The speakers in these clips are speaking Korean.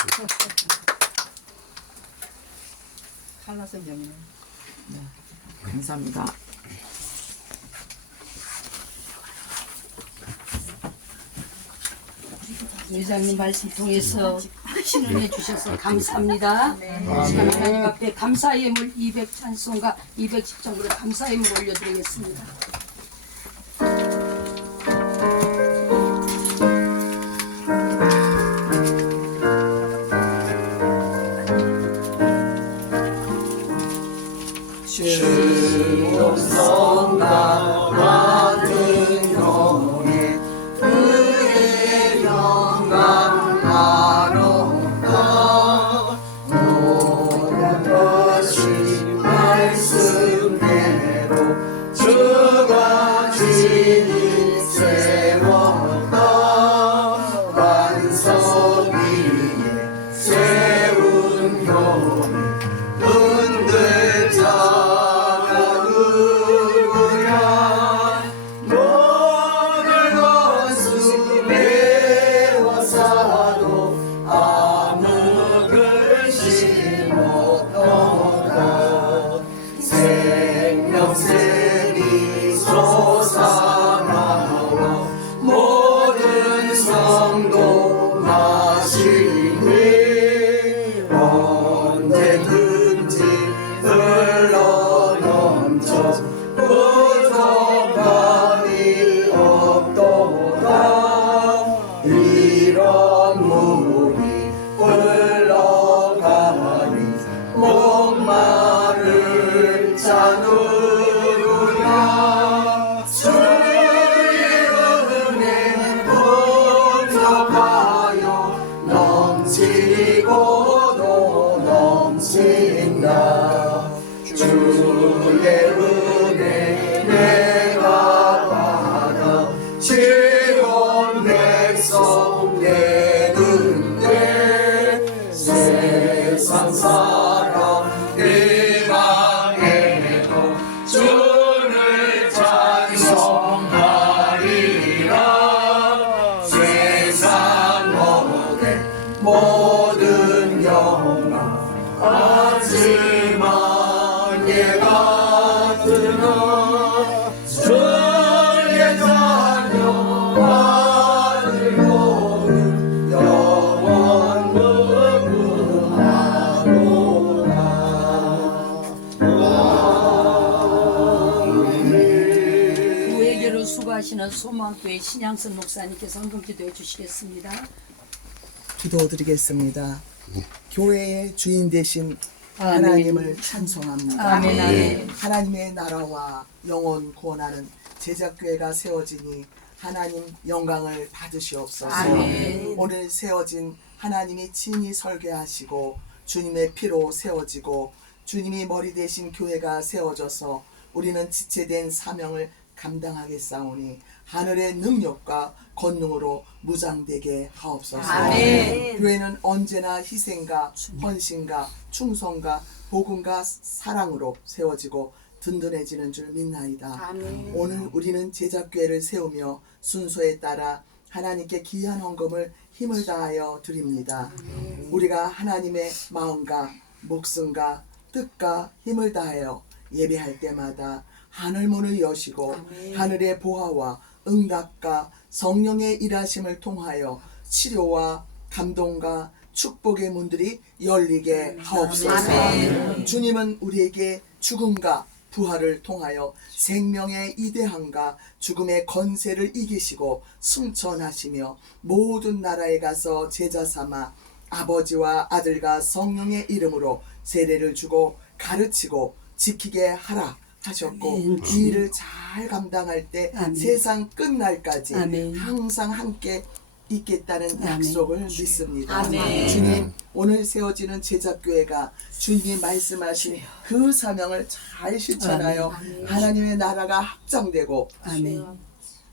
칼라 선생님. 감사합니다. 회장님 말씀 통해서 신원해 주셔서 감사합니다. 하나님 앞에 감사의 예물 200 찬송가 210정으로 감사의 예물 올려드리겠습니다. 교회 계 소망교회 신양선 목사님께서 헌금 기도해 주시겠습니다. 기도드리겠습니다. 교회의 주인 되신 하나님을 찬송합니다. 아멘, 아멘. 하나님의 나라와 영원 구원하는 제작교회가 세워지니 하나님 영광을 받으시옵소서. 아멘. 오늘 세워진 하나님이 친히 설계하시고 주님의 피로 세워지고 주님이 머리 대신 교회가 세워져서 우리는 지체된 사명을 감당하겠사오니 하늘의 능력과 권능으로 무장되게 하옵소서. 아멘. 교회는 언제나 희생과 헌신과 충성과 복음과 사랑으로 세워지고 든든해지는 줄 믿나이다. 오늘 우리는 제작교회를 세우며 순서에 따라 하나님께 귀한 헌금을 힘을 다하여 드립니다. 우리가 하나님의 마음과 목숨과 뜻과 힘을 다하여 예배할 때마다 하늘 문을 여시고 하늘의 보화와 응답과 성령의 일하심을 통하여 치료와 감동과 축복의 문들이 열리게 하옵소서. 주님은 우리에게 죽음과 부활을 통하여 생명의 이대함과 죽음의 건세를 이기시고 승천하시며 모든 나라에 가서 제자 삼아 아버지와 아들과 성령의 이름으로 세례를 주고 가르치고 지키게 하라 하셨고 이 일을 잘 감당할 때 아멘. 세상 끝날까지 아멘. 항상 함께 있겠다는 약속을 믿습니다. 아멘. 주님 오늘 세워지는 제작교회가 주님이 말씀하신 그 사명을 잘 실천하여 하나님의 나라가 확장되고 아멘.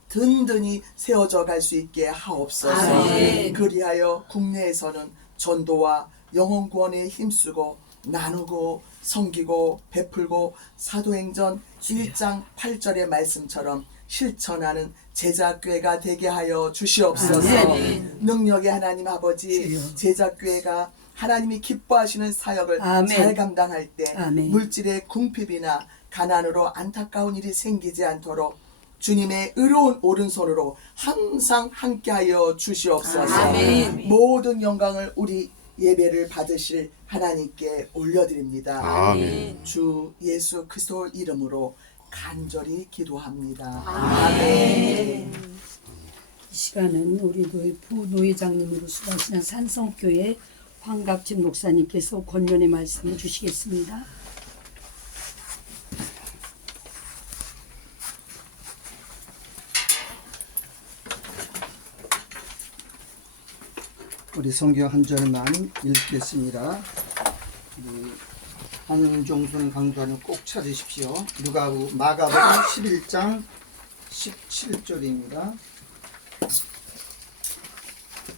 든든히 세워져 갈 수 있게 하옵소서. 아멘. 그리하여 국내에서는 전도와 영혼 구원에 힘쓰고 나누고 섬기고 베풀고 사도행전 1장 8절의 말씀처럼 실천하는 제자교회가 되게 하여 주시옵소서. 아멘. 능력의 하나님 아버지. 제자교회가 하나님이 기뻐하시는 사역을 아멘. 잘 감당할 때 아멘. 물질의 궁핍이나 가난으로 안타까운 일이 생기지 않도록 주님의 의로운 오른손으로 항상 함께하여 주시옵소서. 아멘. 모든 영광을 우리 예배를 받으실 하나님께 올려드립니다. 아멘. 주 예수 그리스도 이름으로 간절히 기도합니다. 이 시간은 우리 노예, 부노회장님으로 수고하시는 산성교회 황갑진 목사님께서 권면의 말씀을 주시겠습니다. 우리 성경 한 절만 읽겠습니다. 우리 한종순 강좌는 꼭 찾으십시오. 누가 마가복음 11장 17절입니다.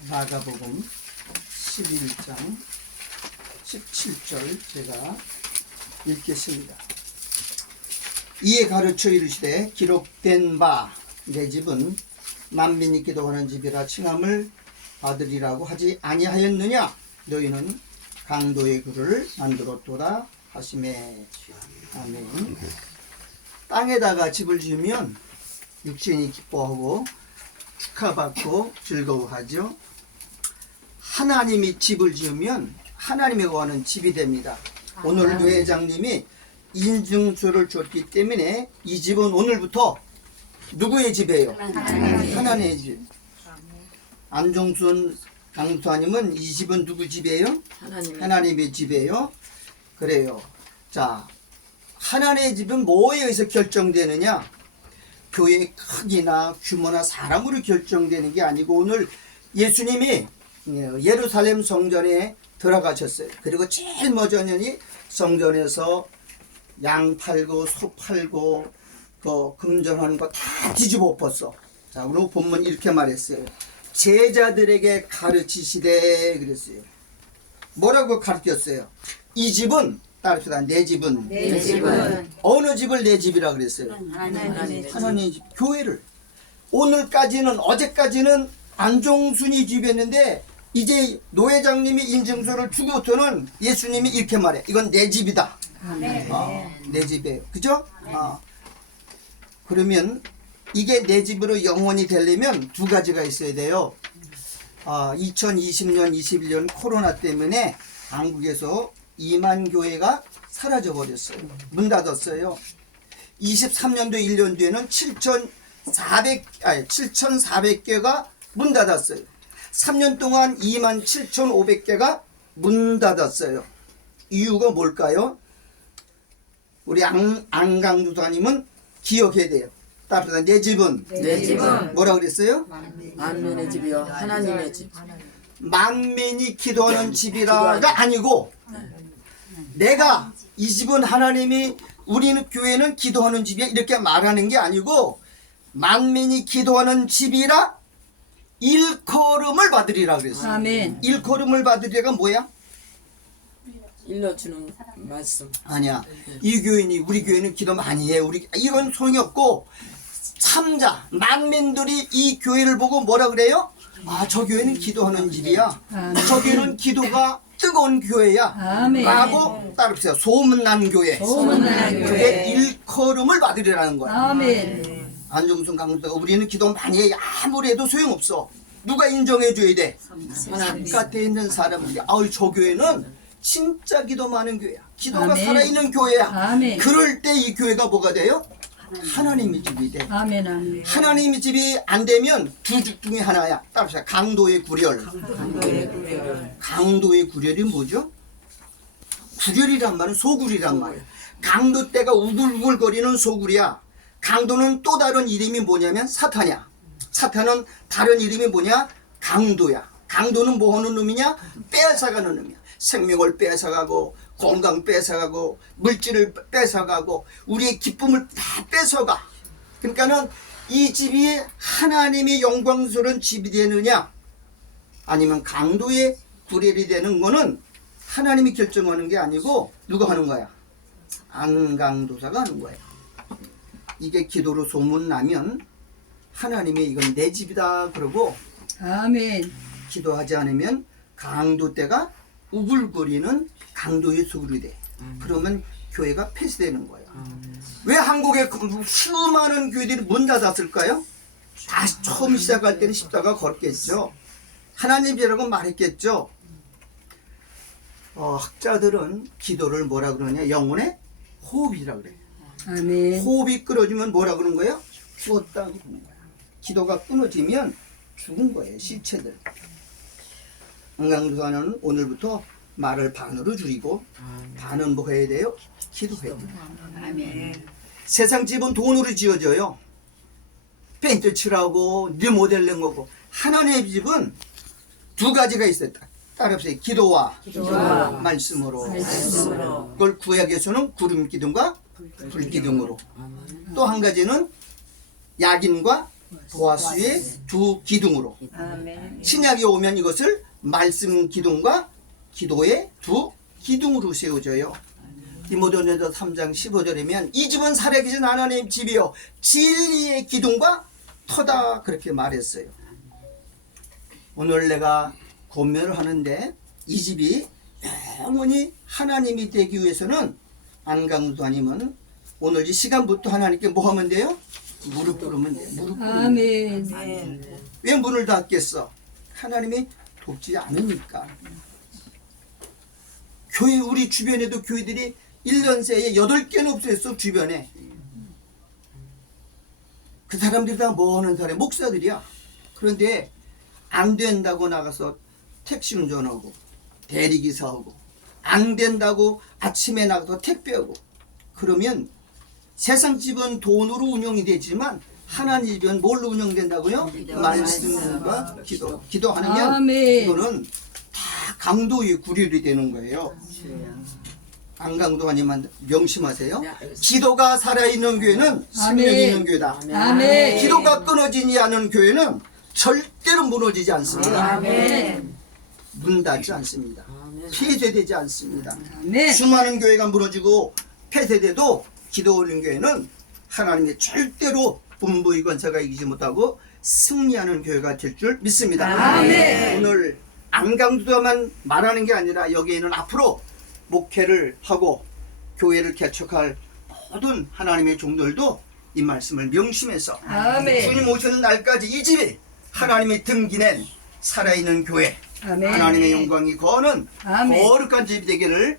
마가복음 11장 17절 제가 읽겠습니다. 이에 가르쳐 이르시되 기록된 바 내 집은 만민이 기도하는 집이라 칭함을 받으리라고 하지 아니하였느냐? 너희는 강도의 글을 만들었도다 하심에 아멘. 땅에다가 집을 지으면 육신이 기뻐하고 축하받고 즐거워하죠. 하나님이 집을 지으면 하나님이 구하는 집이 됩니다. 오늘 뇌 회장님이 인증서를 줬기 때문에 이 집은 오늘부터 누구의 집이에요? 하나님의 집 안종순 강수사님은 이 집은 누구 집이에요? 하나님의 집이에요. 그래요. 자, 하나님의 집은 뭐에 의해서 결정되느냐? 교회의 크기나 규모나 사람으로 결정되는 게 아니고 오늘 예수님이 예루살렘 성전에 들어가셨어요. 그리고 제일 먼저는 성전에서 양 팔고 소 팔고 그 금전하는 거 다 뒤집어 엎었어. 자, 그리고 본문 이렇게 말했어요. 제자들에게 가르치시되 그랬어요. 뭐라고 가르쳤어요? 이 집은 따릅시다. 내 집은 내 집은 어느 집을 내 집이라 그랬어요? 하나님 집 교회를 오늘까지는 어제까지는 안종순이 집이었는데 이제 노 회장님이 인증서를 주고부터는 예수님이 이렇게 말해. 이건 내 집이다. 어, 내 집이에요. 그죠? 어. 그러면 이게 내 집으로 영원히 되려면 두 가지가 있어야 돼요. 아, 2020년, 21년 코로나 때문에 한국에서 2만 교회가 사라져 버렸어요. 문 닫았어요. 23년도 1년 뒤에는 7,400 아니 7,400개가 문 닫았어요. 3년 동안 2만 7,500개가 문 닫았어요. 이유가 뭘까요? 우리 안, 안강주사님은 기억해야 돼요. 따라서 내 집은 내 집은 뭐라 그랬어요? 만민의 집이요 하나님의 집 만민이 기도하는 집이라가 아니고 내가 이 집은 하나님이 우리는 교회는 기도하는 집이야 이렇게 말하는 게 아니고 만민이 기도하는 집이라 일컬음을 받으리라 그랬어요. 아멘. 일컬음을 받으리가 뭐야? 일러주는 말씀 아니야. 이 교인이 우리 교회는 기도 많이 해. 우리 이건 소용이 없고 참자 만민들이 이 교회를 보고 뭐라 그래요? 아 저 교회는 기도하는 집이야. 저 교회는 기도가 뜨거운 교회야. 아멘. 라고 따릅시다. 소문난 교회. 소문난 교회. 그게 일컬음을 받으리라는 거야. 아멘. 안종순 강수가 우리는 기도 많이 해. 아무리 해도 소용없어. 누가 인정해 줘야 돼? 바깥에 있는 사람들이 아우 저 교회는 진짜 기도 많은 교회야. 기도가 아멘. 살아있는 교회야. 아멘. 그럴 때 이 교회가 뭐가 돼요? 하나님의 집이 돼. 아멘. 아멘. 하나님의 집이 안 되면 두 집 중에 하나야. 따라서 강도의 구렬. 강도의 구렬이 뭐죠? 구렬이란 말은 소굴이란 말이야. 강도 때가 우글우글거리는 소굴이야. 강도는 또 다른 이름이 뭐냐면 사탄이야. 사탄은 다른 이름이 뭐냐? 강도야. 강도는 뭐 하는 놈이냐? 뺏어가는 놈이야. 생명을 뺏어가고 건강 뺏어가고 물질을 뺏어가고 우리의 기쁨을 다 뺏어가. 그러니까는 이 집이 하나님의 영광스러운 집이 되느냐 아니면 강도의 구렬이 되는 거는 하나님이 결정하는 게 아니고 누가 하는 거야? 안강도사가 하는 거야. 이게 기도로 소문나면 하나님이 이건 내 집이다 그러고 아멘. 기도하지 않으면 강도 때가 우글거리는 강도의 소리 돼. 그러면 교회가 폐쇄되는 거예요. 왜 한국에 그 수많은 교회들이 문 닫았을까요? 다시 처음 시작할 때는 십자가 걸었겠죠. 하나님이라고 말했겠죠. 어, 학자들은 기도를 뭐라 그러냐? 영혼의 호흡이라 그래요. 아멘. 호흡이 끊어지면 뭐라 그러는 거예요? 죽었다고 그러는 거야. 기도가 끊어지면 죽은 거예요, 시체들. 안강도사는 오늘부터 말을 반으로 줄이고 반은 뭐 해야 돼요? 기도해야 돼요. 세상 집은 돈으로 지어져요. 페인트 칠하고 리모델링 하고 하나님의 집은 두 가지가 있어요. 따라합시다. 기도와, 말씀으로. 그걸 구약에서는 구름 기둥과 불 기둥으로. 또 한 가지는 약인과 보아수의 두 기둥으로. 신약이 오면 이것을 말씀 기둥과 기도의 두 기둥으로 세워져요. 디모데전서 3장 15절이면 이 집은 살아계신 하나님 집이요 진리의 기둥과 터다 그렇게 말했어요. 오늘 내가 고면을 하는데 이 집이 영원히 하나님이 되기 위해서는 안강도아님은 오늘 이 시간부터 하나님께 뭐 하면 돼요? 무릎 꿇으면 돼요. 무릎 꿇으면 아멘. 왜 문을 닫겠어? 하나님이 돕지 않으니까. 교회 우리 주변에도 교회들이 1년 새에 8개는 없어졌어 주변에. 그 사람들이 다 뭐 하는 사람? 목사들이야. 그런데 안 된다고 나가서 택시 운전하고 대리기사하고 안 된다고 아침에 나가서 택배하고 그러면 세상 집은 돈으로 운영이 되지만 하나님 집은 뭘로 운영된다고요? 말씀과 기도. 기도하면 아멘. 이거는 다 강도의 구렬이 되는 거예요. 안강도아님만 명심하세요. 기도가 살아있는 교회는 생명이. 있는 교회다. 아멘. 기도가 끊어지지 않은 교회는 절대로 무너지지 않습니다. 아멘. 문 닫지 않습니다. 폐쇄되지 않습니다. 아멘. 수많은 교회가 무너지고 폐쇄돼도 기도 올린 교회는 하나님의 절대로 분부의 권세가 이기지 못하고 승리하는 교회가 될 줄 믿습니다. 아멘. 오늘 안강도만 말하는 게 아니라 여기에는 앞으로 목회를 하고 교회를 개척할 모든 하나님의 종들도 이 말씀을 명심해서 아멘. 주님 오시는 날까지 이 집이 하나님의 등기낸 살아있는 교회 아멘. 하나님의 영광이 거는 아멘. 거룩한 집이 되기를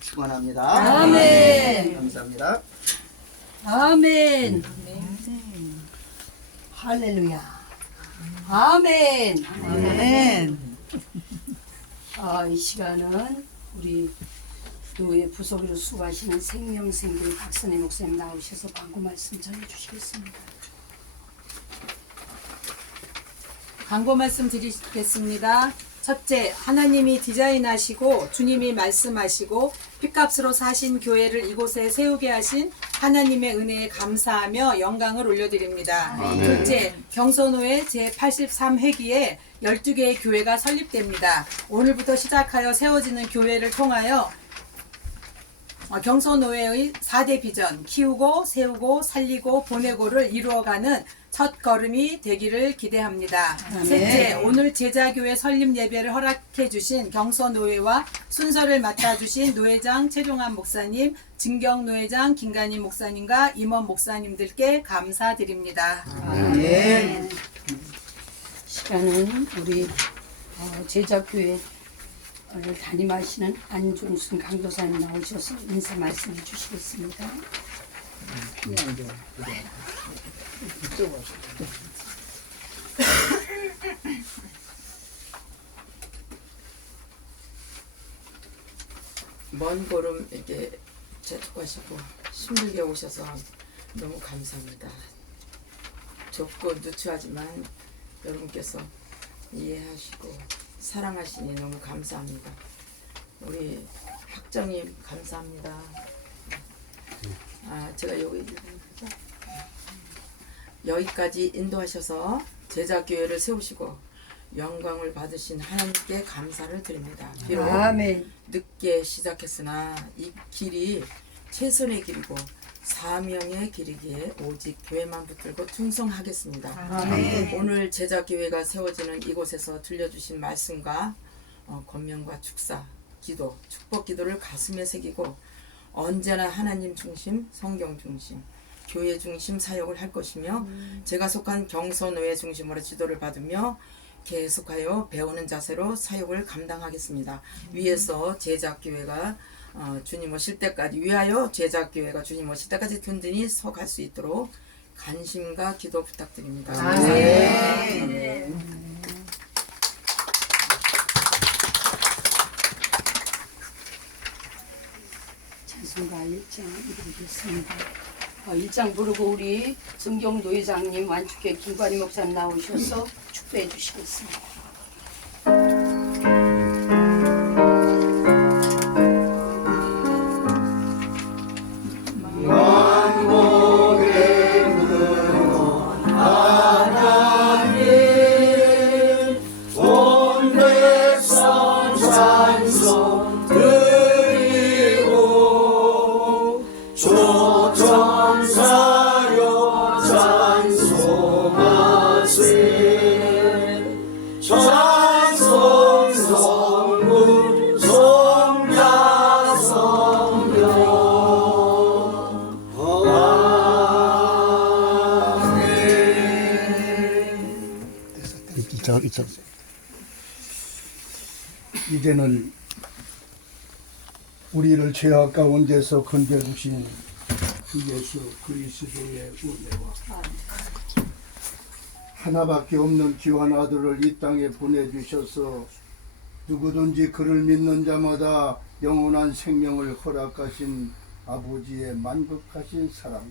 축원합니다. 아멘. 감사합니다. 아멘. 할렐루야. 아멘. 아멘. 아, 이 시간은 우리 교회 부속으로 수고하시는 생명생길 박선혜 목사님 나오셔서 광고 말씀 전해주시겠습니다. 광고 말씀 드리겠습니다. 첫째, 하나님이 디자인하시고 주님이 말씀하시고 핏값으로 사신 교회를 이곳에 세우게 하신 하나님의 은혜에 감사하며 영광을 올려드립니다. 둘째, 경선호회 제83회기에 12개의 교회가 설립됩니다. 오늘부터 시작하여 세워지는 교회를 통하여 어, 경서노회의 4대 비전 키우고 세우고 살리고 보내고를 이루어가는 첫 걸음이 되기를 기대합니다. 셋째, 오늘 제자교회 설립 예배를 허락해 주신 경서노회와 순서를 맡아 주신 노회장 최종환 목사님, 진경 노회장 김간희 목사님과 임원 목사님들께 감사드립니다. 아멘. 시 간은 우리 어, 제자교회 를 담임하시는 안종순 강도사님 나오셔서 인사 말씀해 주시겠습니다. 먼 걸음 이렇게 재촉하시고 힘들게 오셔서 너무 감사합니다. 좁고 누추하지만 여러분께서 이해하시고 사랑하시니 너무 감사합니다. 우리 학장님 감사합니다. 아 제가 여기 여기까지 인도하셔서 제자 교회를 세우시고 영광을 받으신 하나님께 감사를 드립니다. 비록 아멘. 늦게 시작했으나 이 길이 최선의 길이고 사명의 길이기에 오직 교회만 붙들고 충성하겠습니다. 오늘 제자 교회가 세워지는 이곳에서 들려주신 말씀과 어, 권면과 축사, 기도, 축복 기도를 가슴에 새기고 언제나 하나님 중심, 성경 중심, 교회 중심 사역을 할 것이며 제가 속한 경선회 중심으로 지도를 받으며 계속하여 배우는 자세로 사역을 감당하겠습니다. 위에서 제자 교회가 어, 주님 오실 때까지 위하여 제자교회가 주님 오실 때까지 든든히 서갈 수 있도록 간심과 기도 부탁드립니다. 찬송가 1장 부르겠습니다. 어, 1장 부르고 우리 성경도 회장님 완축회 김관희 목사님 나오셔서 축도해 주시겠습니다. 자, 자, 이제는 우리를 죄악 가운데서 건져 주신 그 예수 그리스도의 은혜와 하나밖에 없는 귀한 아들을 이 땅에 보내주셔서 누구든지 그를 믿는 자마다 영원한 생명을 허락하신 아버지의 만극하신 사랑과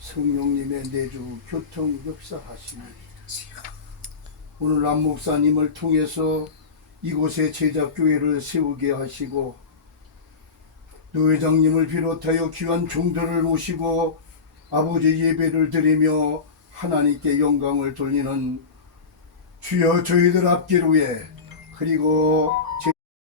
성령님의 내주 교통 역사하시니 오늘 남 목사님을 통해서 이곳에 제자교회를 세우게 하시고 노 회장님을 비롯하여 귀한 종들을 모시고 아버지 예배를 드리며 하나님께 영광을 돌리는 주여 저희들 앞길 위에 그리고 제